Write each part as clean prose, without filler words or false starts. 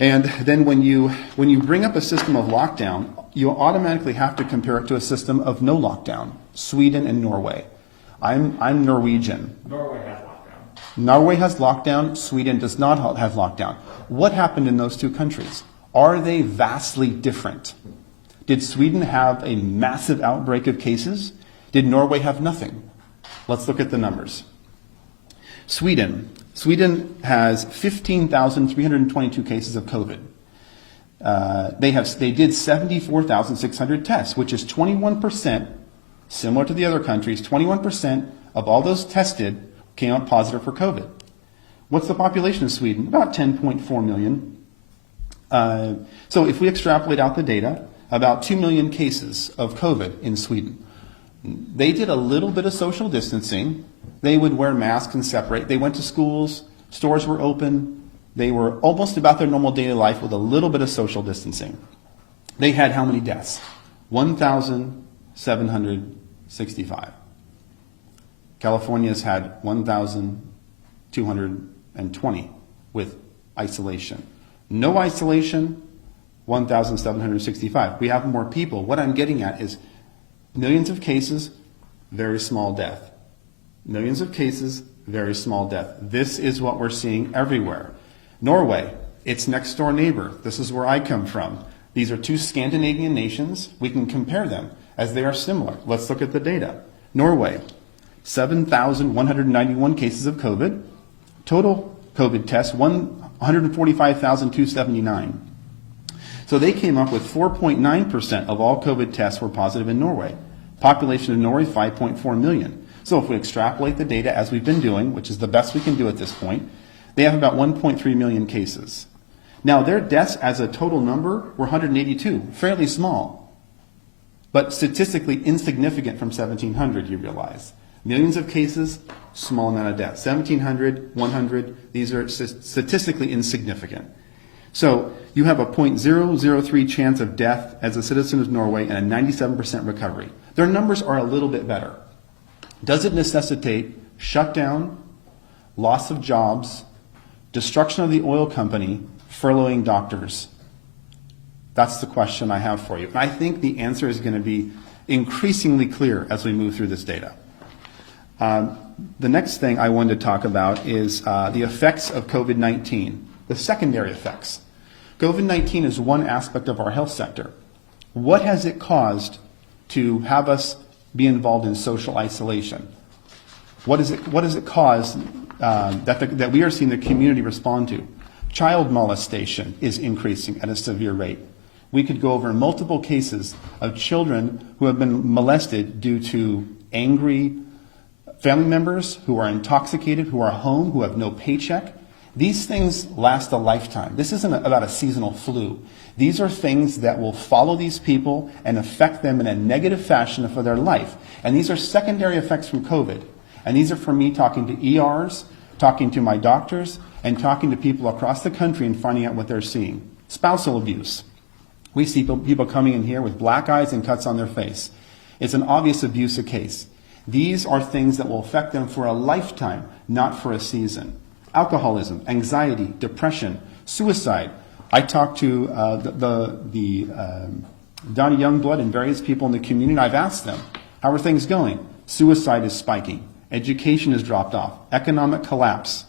And then when you bring up a system of lockdown, you automatically have to compare it to a system of no lockdown, Sweden and Norway. I'm Norwegian. Norway has lockdown. Norway has lockdown, Sweden does not have lockdown. What happened in those two countries? Are they vastly different? Did Sweden have a massive outbreak of cases? Did Norway have nothing? Let's look at the numbers. Sweden has 15,322 cases of COVID. They did 74,600 tests, which is 21%, similar to the other countries, 21% of all those tested came out positive for COVID. What's the population of Sweden? About 10.4 million. So if we extrapolate out the data, about 2 million cases of COVID in Sweden. They did a little bit of social distancing. They would wear masks and separate. They went to schools, stores were open. They were almost about their normal daily life with a little bit of social distancing. They had how many deaths? 1,765. California's had 1,220 with isolation. No isolation, 1,765. We have more people. What I'm getting at is millions of cases, very small death. Millions of cases, very small death. This is what we're seeing everywhere. Norway, its next door neighbor. This is where I come from. These are two Scandinavian nations. We can compare them as they are similar. Let's look at the data. Norway, 7,191 cases of COVID. Total COVID tests, 145,279. So they came up with 4.9% of all COVID tests were positive in Norway. Population of Norway, 5.4 million. So if we extrapolate the data as we've been doing, which is the best we can do at this point, they have about 1.3 million cases. Now their deaths as a total number were 182, fairly small, but statistically insignificant from 1,700, you realize. Millions of cases, small amount of deaths. 1,700, 100, these are statistically insignificant. So you have a 0.003 chance of death as a citizen of Norway and a 97% recovery. Their numbers are a little bit better. Does it necessitate shutdown, loss of jobs, destruction of the oil company, furloughing doctors? That's the question I have for you. And I think the answer is going to be increasingly clear as we move through this data. The next thing I wanted to talk about is the effects of COVID-19, the secondary effects. COVID-19 is one aspect of our health sector. What has it caused to have us be involved in social isolation? What has it caused that we are seeing the community respond to? Child molestation is increasing at a severe rate. We could go over multiple cases of children who have been molested due to angry family members who are intoxicated, who are home, who have no paycheck. These things last a lifetime. This isn't about a seasonal flu. These are things that will follow these people and affect them in a negative fashion for their life. And these are secondary effects from COVID. And these are from me talking to ERs, talking to my doctors, and talking to people across the country and finding out what they're seeing. Spousal abuse. We see people coming in here with black eyes and cuts on their face. It's an obvious abuse case. These are things that will affect them for a lifetime, not for a season. Alcoholism, anxiety, depression, suicide. I talked to Donnie Youngblood and various people in the community, and I've asked them, how are things going? Suicide is spiking. Education has dropped off. Economic collapse.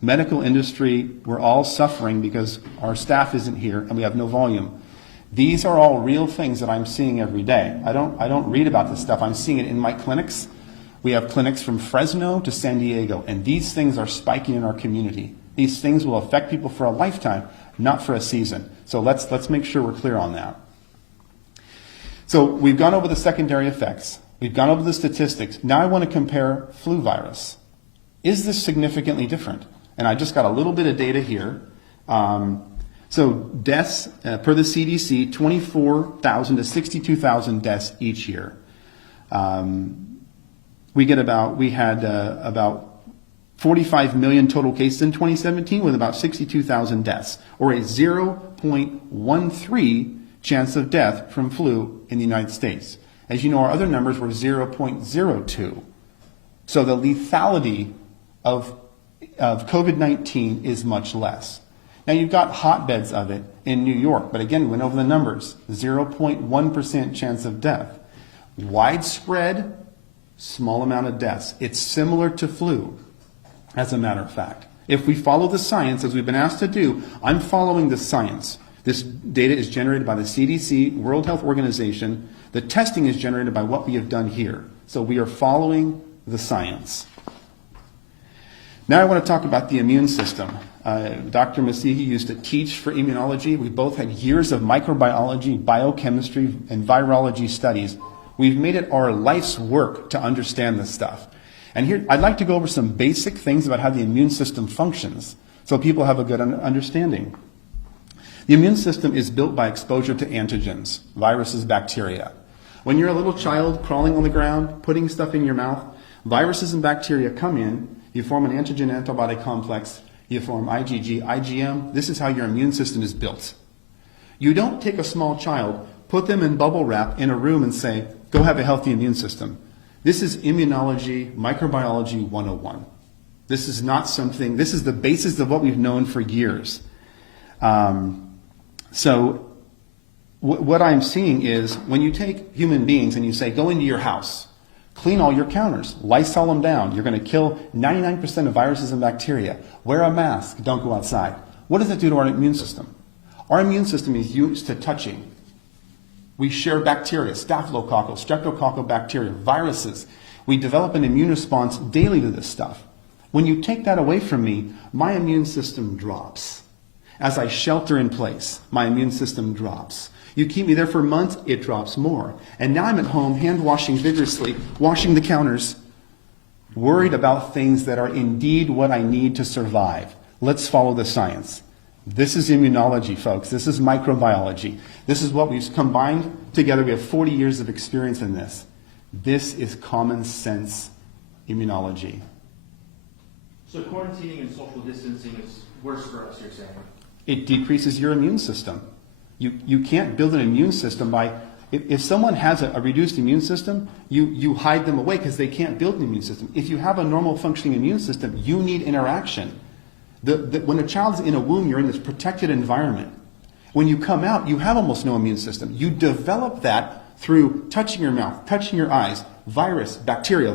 Medical industry, we're all suffering because our staff isn't here and we have no volume. These are all real things that I'm seeing every day. I don't read about this stuff. I'm seeing it in my clinics. We have clinics from Fresno to San Diego, and these things are spiking in our community. These things will affect people for a lifetime, not for a season. So let's make sure we're clear on that. So we've gone over the secondary effects. We've gone over the statistics. Now I want to compare flu virus. Is this significantly different? And I just got a little bit of data here. So deaths, per the CDC, 24,000 to 62,000 deaths each year. We had about 45 million total cases in 2017 with about 62,000 deaths, or a 0.13 chance of death from flu in the United States. As you know, our other numbers were 0.02. So the lethality of COVID-19 is much less. Now you've got hotbeds of it in New York, but again, we went over the numbers, 0.1% chance of death. Widespread, small amount of deaths. It's similar to flu, as a matter of fact. If we follow the science, as we've been asked to do, I'm following the science. This data is generated by the CDC, World Health Organization. The testing is generated by what we have done here. So we are following the science. Now I want to talk about the immune system. Dr. Masihi used to teach for immunology. We both had years of microbiology, biochemistry, and virology studies. We've made it our life's work to understand this stuff. And here, I'd like to go over some basic things about how the immune system functions so people have a good understanding. The immune system is built by exposure to antigens, viruses, bacteria. When you're a little child crawling on the ground, putting stuff in your mouth, viruses and bacteria come in, you form an antigen-antibody complex, you form IgG, IgM. This is how your immune system is built. You don't take a small child, put them in bubble wrap in a room and say, go have a healthy immune system. This is immunology, microbiology 101. This is not something, this is the basis of what we've known for years. So what I'm seeing is when you take human beings and you say, go into your house, clean all your counters, Lysol them down, you're going to kill 99% of viruses and bacteria, wear a mask, don't go outside. What does that do to our immune system? Our immune system is used to touching. We share bacteria, staphylococcal, streptococcal bacteria, viruses. We develop an immune response daily to this stuff. When you take that away from me, my immune system drops. As I shelter in place, my immune system drops. You keep me there for months, it drops more. And now I'm at home, hand washing vigorously, washing the counters, worried about things that are indeed what I need to survive. Let's follow the science. This is immunology, folks. This is microbiology. This is what we've combined together. We have 40 years of experience in this. This is common sense immunology. So quarantining and social distancing is worse for us, you're saying? It decreases your immune system. You can't build an immune system by, if someone has a reduced immune system, you hide them away because they can't build an immune system. If you have a normal functioning immune system, you need interaction. When a child's in a womb, you're in this protected environment. When you come out, you have almost no immune system. You develop that through touching your mouth, touching your eyes, virus, bacteria,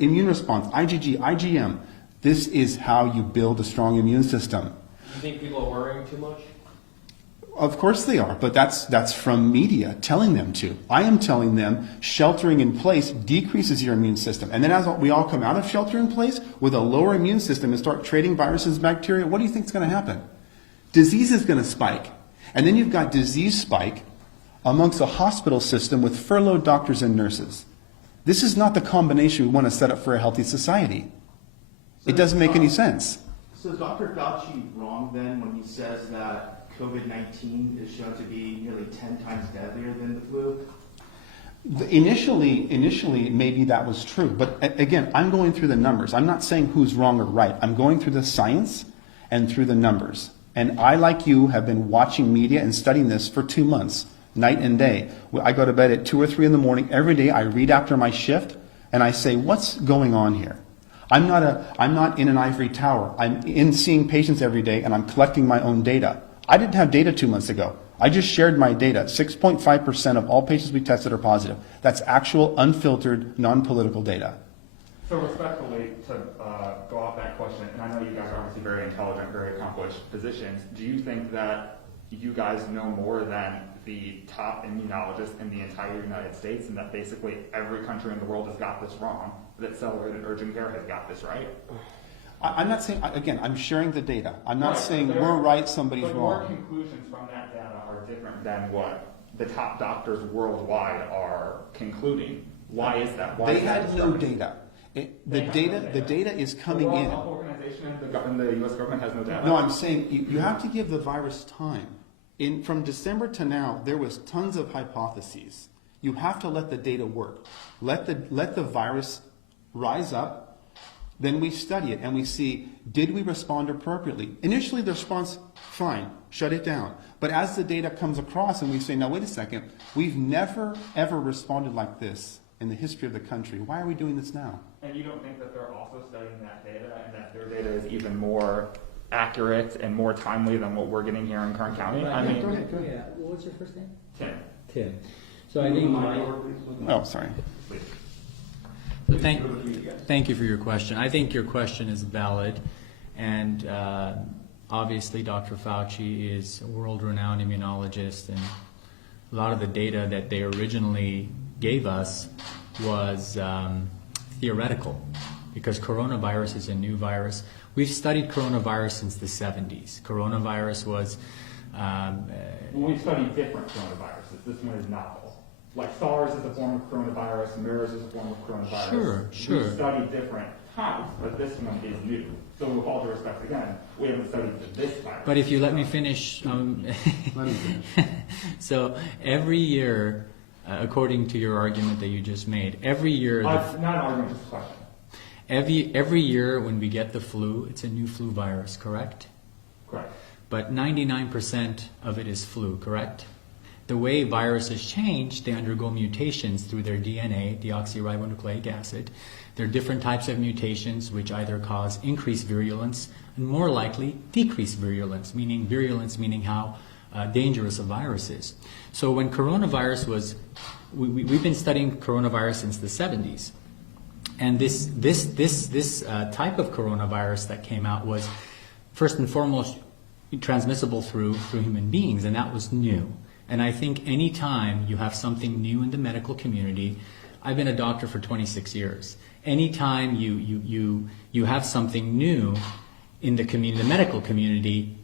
immune response, IgG, IgM. This is how you build a strong immune system. Do you think people are worrying too much? Of course they are, but that's from media telling them to. I am telling them sheltering in place decreases your immune system. And then as we all come out of shelter in place with a lower immune system and start trading viruses and bacteria, what do you think is going to happen? Disease is going to spike. And then you've got disease spike amongst a hospital system with furloughed doctors and nurses. This is not the combination we want to set up for a healthy society. It doesn't make any sense. So is Dr. Fauci wrong then when he says that COVID-19 is shown to be nearly 10 times deadlier than the flu? Initially, maybe that was true. But again, I'm going through the numbers. I'm not saying who's wrong or right. I'm going through the science and through the numbers. And I, like you, have been watching media and studying this for 2 months, night and day. I go to bed at 2 or 3 in the morning. Every day I read after my shift and I say, what's going on here? I'm not in an ivory tower. I'm in seeing patients every day and I'm collecting my own data. I didn't have data 2 months ago. I just shared my data. 6.5% of all patients we tested are positive. That's actual, unfiltered, non-political data. So respectfully, to go off that question, and I know you guys are obviously very intelligent, very accomplished physicians, do you think that you guys know more than the top immunologists in the entire United States, and that basically every country in the world has got this wrong, that accelerated urgent care has got this right? I'm not saying, again, I'm sharing the data. I'm not Right, saying we're right, somebody's but wrong. your conclusions from that data are different than what the top doctors worldwide are concluding. Why is that? Why They is that had no disturbing? data. The data is coming the in. World Health Organization and the U.S. government has no data. No, I'm saying you have to give the virus time. From December to now, there was tons of hypotheses. You have to let the data work. Let the virus rise up. Then we study it and we see, did we respond appropriately? Initially, the response, fine, shut it down. But as the data comes across and we say, now wait a second, we've never, ever responded like this in the history of the country. Why are we doing this now? And you don't think that they're also studying that data and that their data is even more accurate and more timely than what we're getting here in Kern County? I mean, Yeah, what's your first name? Tim. Tim. So I think Oh, sorry. so thank you for your question. I think your question is valid, and obviously Dr. Fauci is a world-renowned immunologist, and a lot of the data that they originally gave us was theoretical, because coronavirus is a new virus. We've studied coronavirus since the 70s. Coronavirus was We study different coronaviruses. This one is novel. Like SARS is a form of coronavirus, MERS is a form of coronavirus. Sure. We study different types, but this one is new. So with all due respect, again, we haven't studied this virus. But if you let me finish, Let me finish. so every year, according to your argument that you just made, every year, Not an argument, just a question. every year when we get the flu, it's a new flu virus, correct? Correct. But 99% of it is flu, correct? The way viruses change, they undergo mutations through their DNA, deoxyribonucleic acid. There are different types of mutations which either cause increased virulence and more likely decreased virulence, meaning how dangerous a virus is. So when coronavirus was, we've been studying coronavirus since the 70s. And this type of coronavirus that came out was first and foremost transmissible through human beings, and that was new. And I think any time you have something new in the medical community, I've been a doctor for 26 years. Anytime you have something new in the community, the medical community,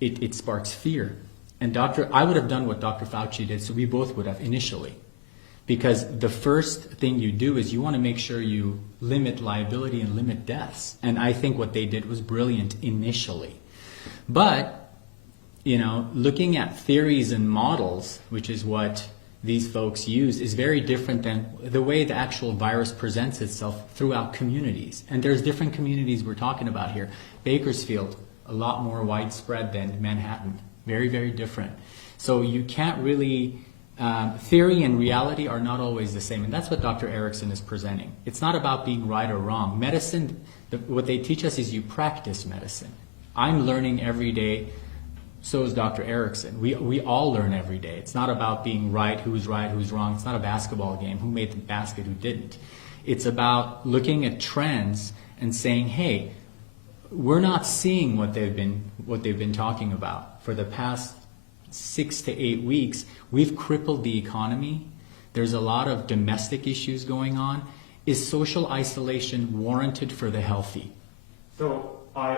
it sparks fear. And I would have done what Dr. Fauci did, so we both would have initially. Because the first thing you do is you want to make sure you limit liability and limit deaths. And I think what they did was brilliant initially. But looking at theories and models, which is what these folks use, is very different than the way the actual virus presents itself throughout communities. And there's different communities we're talking about here. Bakersfield, a lot more widespread than Manhattan. Very, very different. So you can't really, theory and reality are not always the same. And that's what Dr. Erickson is presenting. It's not about being right or wrong. Medicine, what they teach us is you practice medicine. I'm learning every day. So is Dr. Erickson. We all learn every day. It's not about being right, who's wrong. It's not a basketball game, who made the basket, who didn't. It's about looking at trends and saying, hey, we're not seeing what they've been talking about. For the past 6 to 8 weeks, we've crippled the economy. There's a lot of domestic issues going on. Is social isolation warranted for the healthy? So I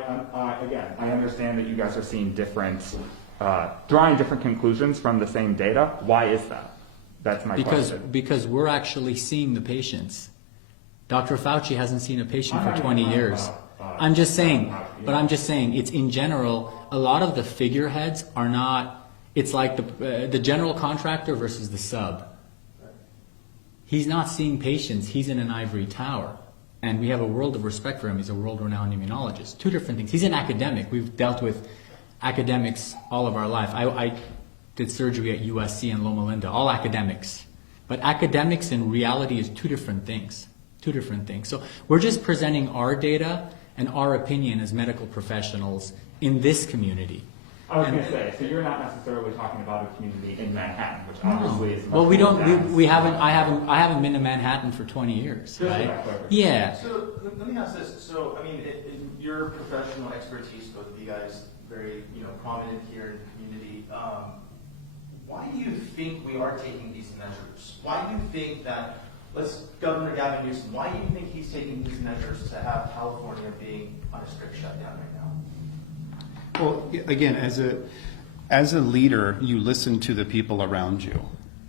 understand that you guys are seeing drawing different conclusions from the same data. Why is that? That's my question. Because we're actually seeing the patients. Dr. Fauci hasn't seen a patient for 20 years. I'm just saying it's in general, a lot of the figureheads are not, it's like the general contractor versus the sub. He's not seeing patients, he's in an ivory tower. And we have a world of respect for him. He's a world-renowned immunologist. Two different things. He's an academic. We've dealt with academics all of our life. I did surgery at USC in Loma Linda, all academics. But academics and reality is two different things. So we're just presenting our data and our opinion as medical professionals in this community. I was going to say, so you're not necessarily talking about a community in Manhattan, which obviously is. Well, we don't. We haven't. I haven't been to Manhattan for 20 years, right? Yeah. So let me ask this. So I mean, in your professional expertise, both of you guys, very prominent here in the community. Why do you think we are taking these measures? Why do you think that? Governor Gavin Newsom. Why do you think he's taking these measures to have California being on a strict shutdown right now? Well, again, as a leader, you listen to the people around you,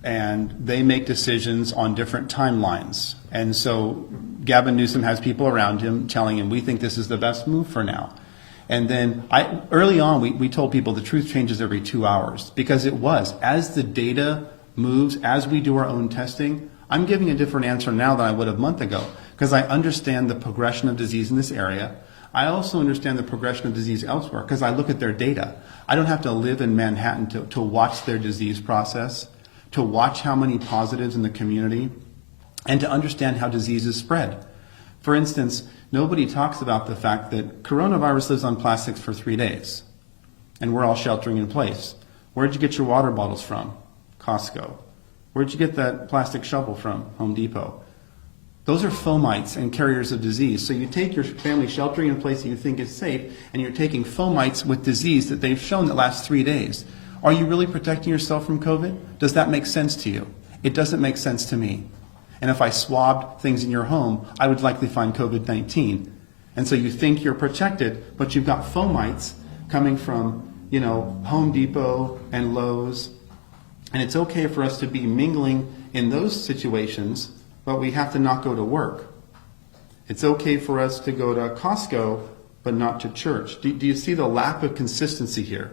and they make decisions on different timelines. And so Gavin Newsom has people around him telling him, we think this is the best move for now. And then early on, we told people the truth changes every 2 hours, because it was. As the data moves, as we do our own testing, I'm giving a different answer now than I would have a month ago, because I understand the progression of disease in this area. I also understand the progression of disease elsewhere because I look at their data. I don't have to live in Manhattan to watch their disease process, to watch how many positives in the community, and to understand how diseases spread. For instance, nobody talks about the fact that coronavirus lives on plastics for 3 days, and we're all sheltering in place. Where'd you get your water bottles from? Costco. Where'd you get that plastic shovel from? Home Depot. Those are fomites and carriers of disease. So you take your family sheltering in a place that you think is safe, and you're taking fomites with disease that they've shown that lasts 3 days. Are you really protecting yourself from COVID? Does that make sense to you? It doesn't make sense to me. And if I swabbed things in your home, I would likely find COVID-19. And so you think you're protected, but you've got fomites coming from, Home Depot and Lowe's. And it's okay for us to be mingling in those situations, but we have to not go to work. It's okay for us to go to Costco, but not to church. Do you see the lack of consistency here?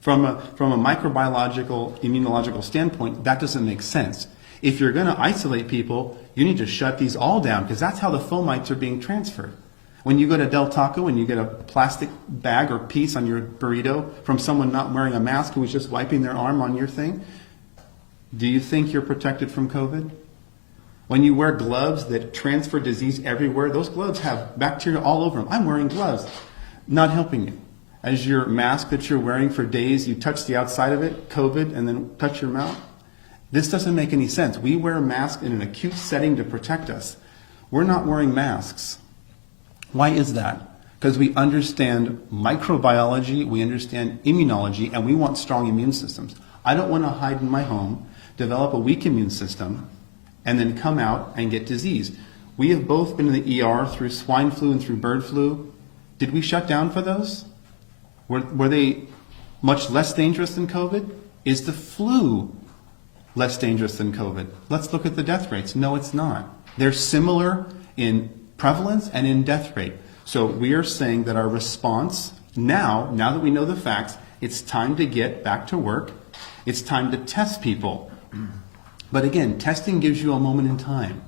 From a microbiological, immunological standpoint, that doesn't make sense. If you're going to isolate people, you need to shut these all down, because that's how the fomites are being transferred. When you go to Del Taco and you get a plastic bag or piece on your burrito from someone not wearing a mask who was just wiping their arm on your thing, do you think you're protected from COVID? When you wear gloves that transfer disease everywhere, those gloves have bacteria all over them. I'm wearing gloves, not helping you. As your mask that you're wearing for days, you touch the outside of it, COVID, and then touch your mouth. This doesn't make any sense. We wear a mask in an acute setting to protect us. We're not wearing masks. Why is that? Because we understand microbiology, we understand immunology, and we want strong immune systems. I don't want to hide in my home, develop a weak immune system, and then come out and get disease. We have both been in the ER through swine flu and through bird flu. Did we shut down for those? Were they much less dangerous than COVID? Is the flu less dangerous than COVID? Let's look at the death rates. No, it's not. They're similar in prevalence and in death rate. So we are saying that our response now that we know the facts, it's time to get back to work. It's time to test people. But again, testing gives you a moment in time.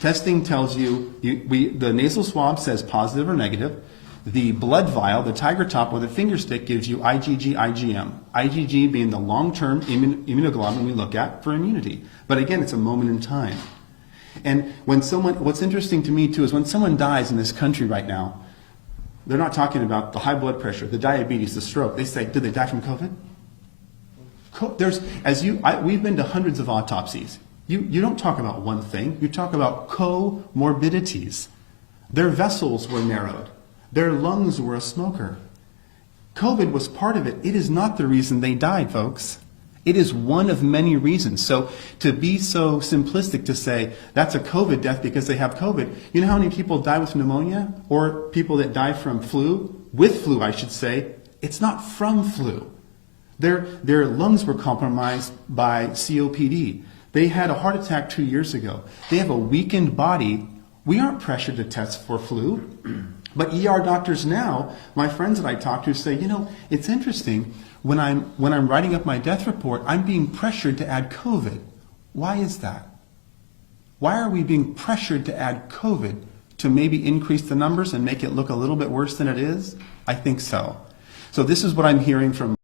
Testing tells you, the nasal swab says positive or negative. The blood vial, the tiger top or the finger stick gives you IgG, IgM. IgG being the long-term immunoglobulin we look at for immunity. But again, it's a moment in time. And what's interesting to me too is when someone dies in this country right now, they're not talking about the high blood pressure, the diabetes, the stroke. They say, did they die from COVID? We've been to hundreds of autopsies. You don't talk about one thing. You talk about comorbidities. Their vessels were narrowed. Their lungs were a smoker. COVID was part of it. It is not the reason they died, folks. It is one of many reasons. So to be so simplistic to say that's a COVID death because they have COVID, you know how many people die with pneumonia or people that die from flu, with flu I should say, it's not from flu. Their lungs were compromised by COPD. They had a heart attack 2 years ago. They have a weakened body. We aren't pressured to test for flu. But ER doctors now, my friends that I talk to say, it's interesting. When I'm writing up my death report, I'm being pressured to add COVID. Why is that? Why are we being pressured to add COVID to maybe increase the numbers and make it look a little bit worse than it is? I think so. So this is what I'm hearing from